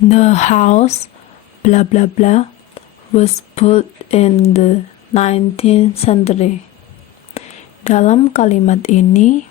The house blah blah blah was built in the 19th century. Dalam kalimat ini,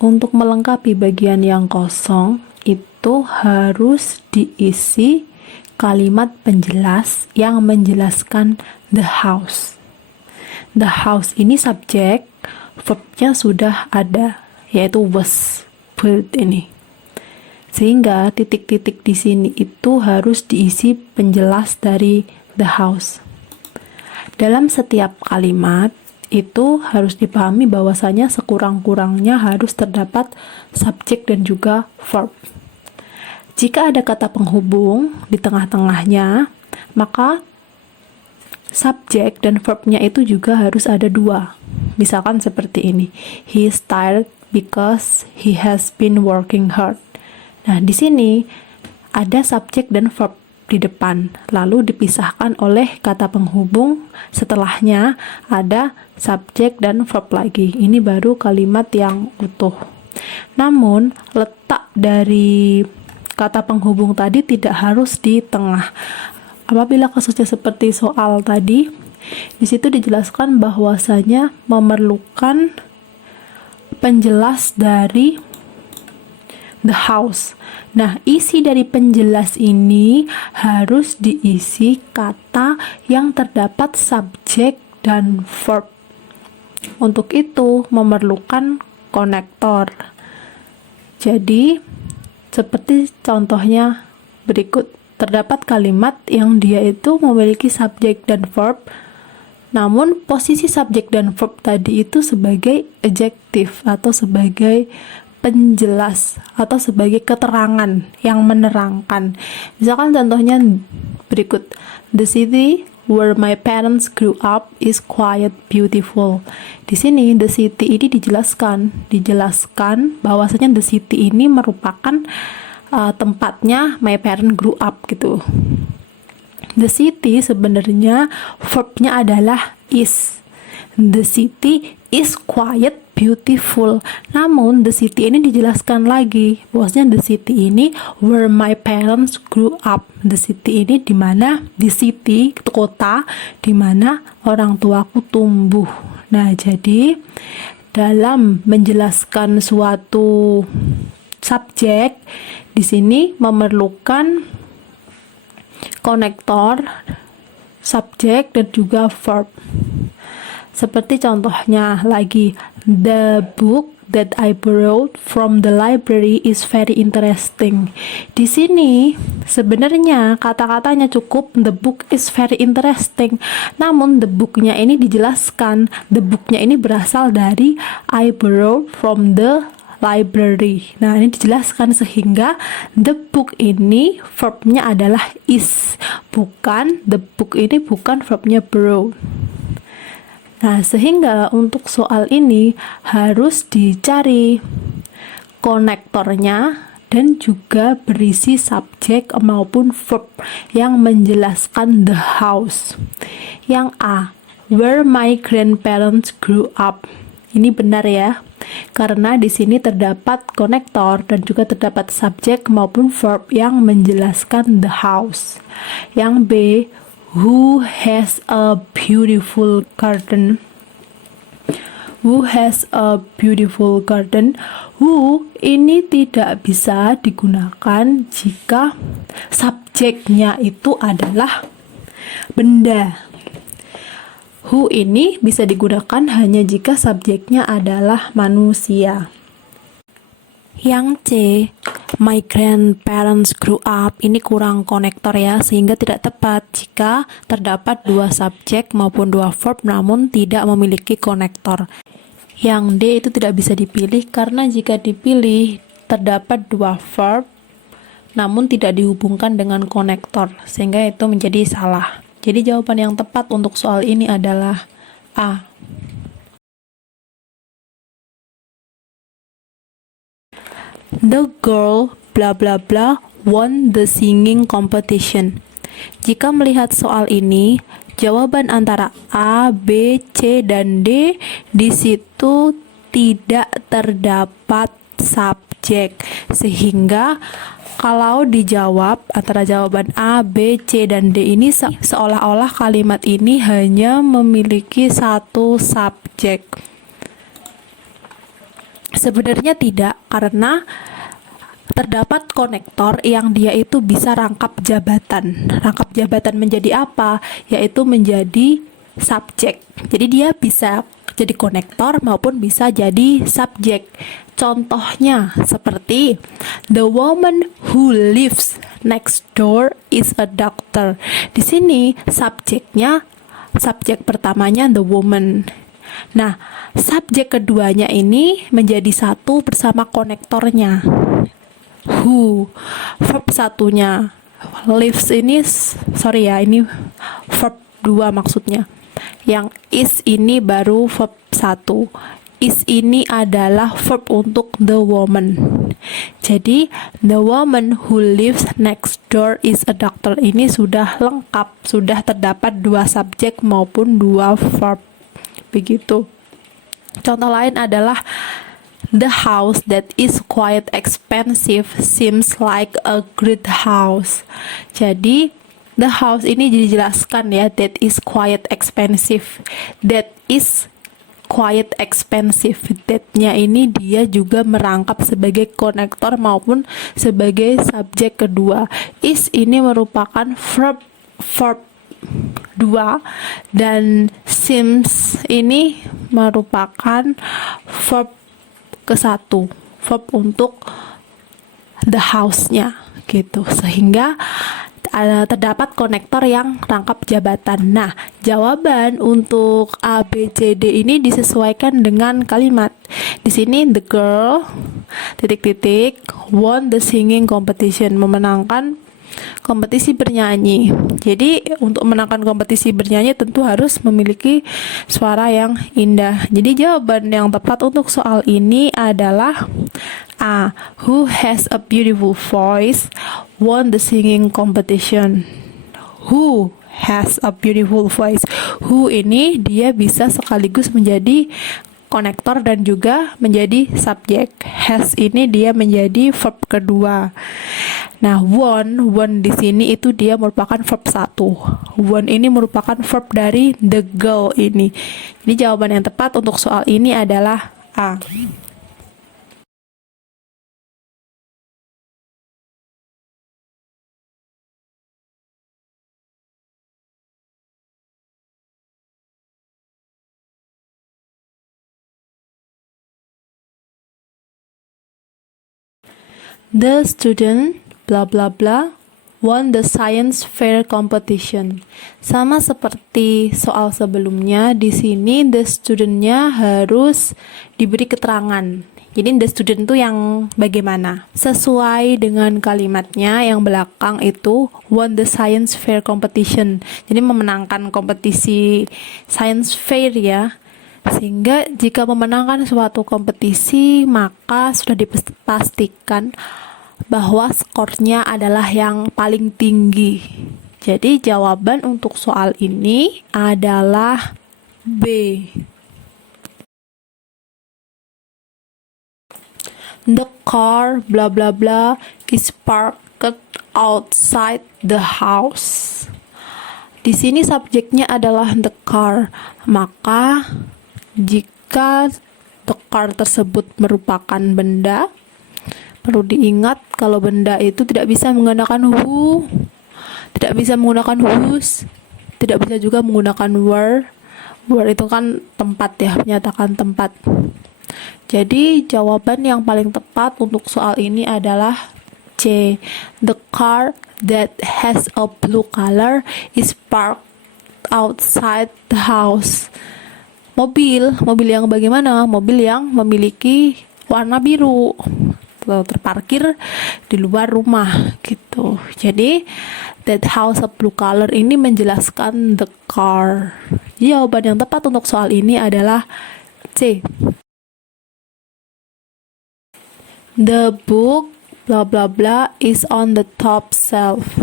untuk melengkapi bagian yang kosong, itu harus diisi kalimat penjelas yang menjelaskan the house. The house ini subjek, verbnya sudah ada, yaitu was built ini. Sehingga titik-titik di sini itu harus diisi penjelas dari the house. Dalam setiap kalimat, itu harus dipahami bahwasanya sekurang-kurangnya harus terdapat subjek dan juga verb. Jika ada kata penghubung di tengah-tengahnya, maka subjek dan verbnya itu juga harus ada dua. Misalkan seperti ini, he is tired because he has been working hard. Nah, di sini ada subjek dan verb di depan, lalu dipisahkan oleh kata penghubung, setelahnya ada subjek dan verb lagi. Ini baru kalimat yang utuh. Namun, letak dari kata penghubung tadi tidak harus di tengah. Apabila kasusnya seperti soal tadi, di situ dijelaskan bahwasanya memerlukan penjelas dari the house. Nah, isi dari penjelas ini harus diisi kata yang terdapat subjek dan verb. Untuk itu memerlukan konektor. Jadi, seperti contohnya berikut. Terdapat kalimat yang dia itu memiliki subjek dan verb, namun posisi subjek dan verb tadi itu sebagai adjektif atau sebagai penjelas atau sebagai keterangan yang menerangkan. Misalkan contohnya berikut, the city where my parents grew up is quite beautiful. Di sini the city ini dijelaskan bahwasanya the city ini merupakan tempatnya my parents grew up gitu. The city sebenarnya verbnya adalah is. The city is quite beautiful. Namun the city ini dijelaskan lagi bahwasanya the city ini where my parents grew up. The city ini di mana, di city itu kota di mana orang tuaku tumbuh. Nah, jadi dalam menjelaskan suatu subjek di sini memerlukan konektor subjek dan juga verb. Seperti contohnya lagi, the book that I borrowed from the library is very interesting. Di sini sebenarnya kata-katanya cukup the book is very interesting. Namun the book-nya ini dijelaskan, the book-nya ini berasal dari I borrowed from the library. Nah, ini dijelaskan sehingga the book ini verbnya adalah is, bukan the book ini bukan verbnya borrow. Nah, sehingga untuk soal ini harus dicari konektornya dan juga berisi subjek maupun verb yang menjelaskan the house. Yang A, where my grandparents grew up. Ini benar ya, karena di sini terdapat konektor dan juga terdapat subjek maupun verb yang menjelaskan the house. Yang B, who has a beautiful garden. Who has a beautiful garden. Who ini tidak bisa digunakan jika subjeknya itu adalah benda. Who ini bisa digunakan hanya jika subjeknya adalah manusia. Yang C, my grandparents grew up, ini kurang konektor ya, sehingga tidak tepat jika terdapat dua subjek maupun dua verb namun tidak memiliki konektor. Yang D itu tidak bisa dipilih karena jika dipilih terdapat dua verb namun tidak dihubungkan dengan konektor, sehingga itu menjadi salah. Jadi jawaban yang tepat untuk soal ini adalah A. The girl bla bla bla won the singing competition. Jika melihat soal ini, jawaban antara A, B, C, dan D di situ tidak terdapat subjek subjek. Sehingga kalau dijawab antara jawaban A, B, C, dan D ini seolah-olah kalimat ini hanya memiliki satu subjek. Sebenarnya tidak, karena terdapat konektor yang dia itu bisa rangkap jabatan. Rangkap jabatan menjadi apa? Yaitu menjadi subjek. Jadi dia bisa jadi konektor maupun bisa jadi subjek. Contohnya seperti the woman who lives next door is a doctor. Di sini subjek pertamanya the woman. Nah, subjek keduanya ini menjadi satu bersama konektornya. Who. Verb satunya lives ini, ini verb 2 maksudnya. Yang is ini baru verb 1. Is ini adalah verb untuk the woman. Jadi the woman who lives next door is a doctor ini sudah lengkap, sudah terdapat 2 subjek maupun 2 verb. Begitu. Contoh lain adalah the house that is quite expensive seems like a great house. Jadi the house ini dijelaskan ya, that is quite expensive. That is quite expensive. That-nya ini dia juga merangkap sebagai konektor maupun sebagai subjek kedua. Is ini merupakan verb 2 dan seems ini merupakan verb ke-1, verb untuk the house-nya gitu. Sehingga terdapat konektor yang rangkap jabatan. Nah, jawaban untuk A, B, C, D ini disesuaikan dengan kalimat. Di sini the girl won the singing competition, memenangkan kompetisi bernyanyi. Jadi untuk menangkan kompetisi bernyanyi tentu harus memiliki suara yang indah. Jadi jawaban yang tepat untuk soal ini adalah A. Who has a beautiful voice won the singing competition. Who has a beautiful voice. Who ini dia bisa sekaligus menjadi konektor dan juga menjadi subjek. Has ini dia menjadi verb kedua. Nah, won di sini itu dia merupakan verb 1. Won ini merupakan verb dari the girl ini. Jadi jawaban yang tepat untuk soal ini adalah A. The student bla bla bla won the science fair competition. Sama seperti soal sebelumnya, di sini the student-nya harus diberi keterangan. Jadi the student itu yang bagaimana? Sesuai dengan kalimatnya yang belakang itu won the science fair competition. Jadi memenangkan kompetisi science fair ya. Sehingga jika memenangkan suatu kompetisi, maka sudah dipastikan bahwa skornya adalah yang paling tinggi. Jadi jawaban untuk soal ini adalah B. The car bla bla bla is parked outside the house. Di sini subjeknya adalah the car. Maka jika the car tersebut merupakan benda, perlu diingat kalau benda itu tidak bisa menggunakan who, tidak bisa menggunakan whose, tidak bisa juga menggunakan were. Were itu kan tempat ya, menyatakan tempat. Jadi jawaban yang paling tepat untuk soal ini adalah C. The car that has a blue color is parked outside the house. Mobil yang bagaimana? Mobil yang memiliki warna biru, terparkir di luar rumah gitu. Jadi that house of blue color ini menjelaskan the car. Jawaban yang tepat untuk soal ini adalah C. The book bla bla bla is on the top shelf.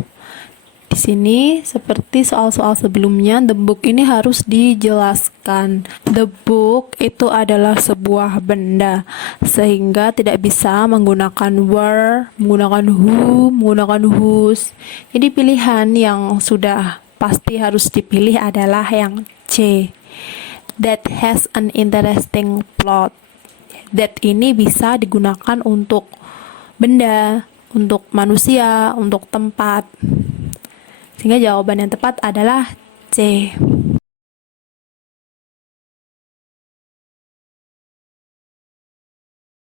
Di sini seperti soal-soal sebelumnya, the book ini harus dijelaskan. The book itu adalah sebuah benda, sehingga tidak bisa menggunakan were, menggunakan who, menggunakan whose. Jadi pilihan yang sudah pasti harus dipilih adalah yang C. That has an interesting plot. That ini bisa digunakan untuk benda, untuk manusia, untuk tempat. Sehingga jawaban yang tepat adalah C.